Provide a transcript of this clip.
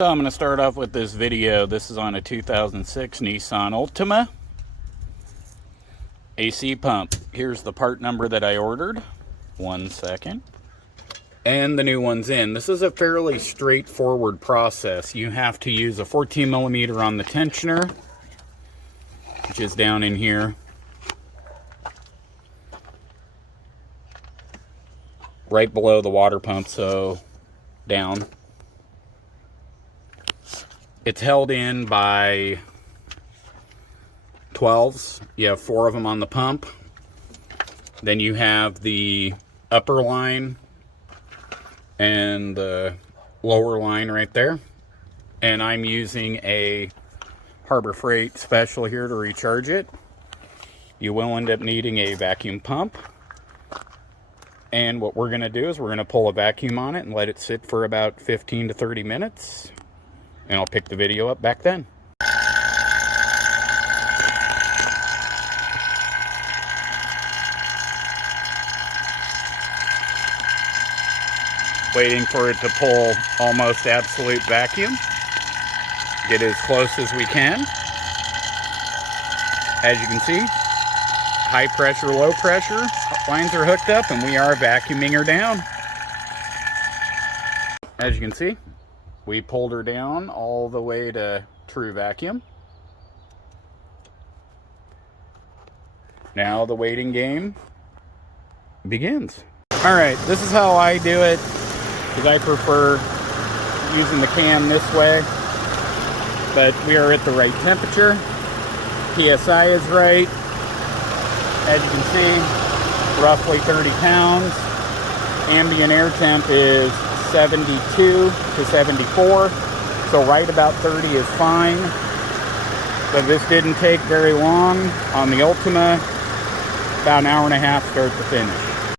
So I'm going to start off with this video. This is on a 2006 Nissan Altima AC pump. Here's the part number that I ordered. 1 second. And the new one's in. This is a fairly straightforward process. You have to use a 14 millimeter on the tensioner, which is down in here. Right below the water pump, so down. It's held in by 12s. You have 4 of them on the pump. Then you have the upper line and the lower line right there. And I'm using a Harbor Freight special here to recharge it. You will end up needing a vacuum pump. And what we're going to do is we're going to pull a vacuum on it and let it sit for about 15 to 30 minutes. And I'll pick the video up back then. Waiting for it to pull almost absolute vacuum. Get as close as we can. As you can see, high pressure, low pressure. Lines are hooked up and we are vacuuming her down. As you can see, we pulled her down all the way to true vacuum. Now the waiting game begins. All right, this is how I do it, because I prefer using the cam this way. But we are at the right temperature. PSI is right. As you can see, roughly 30 pounds. Ambient air temp is 72 to 74, so right about 30 is fine. But this didn't take very long on the Altima, about an hour and a half start to finish.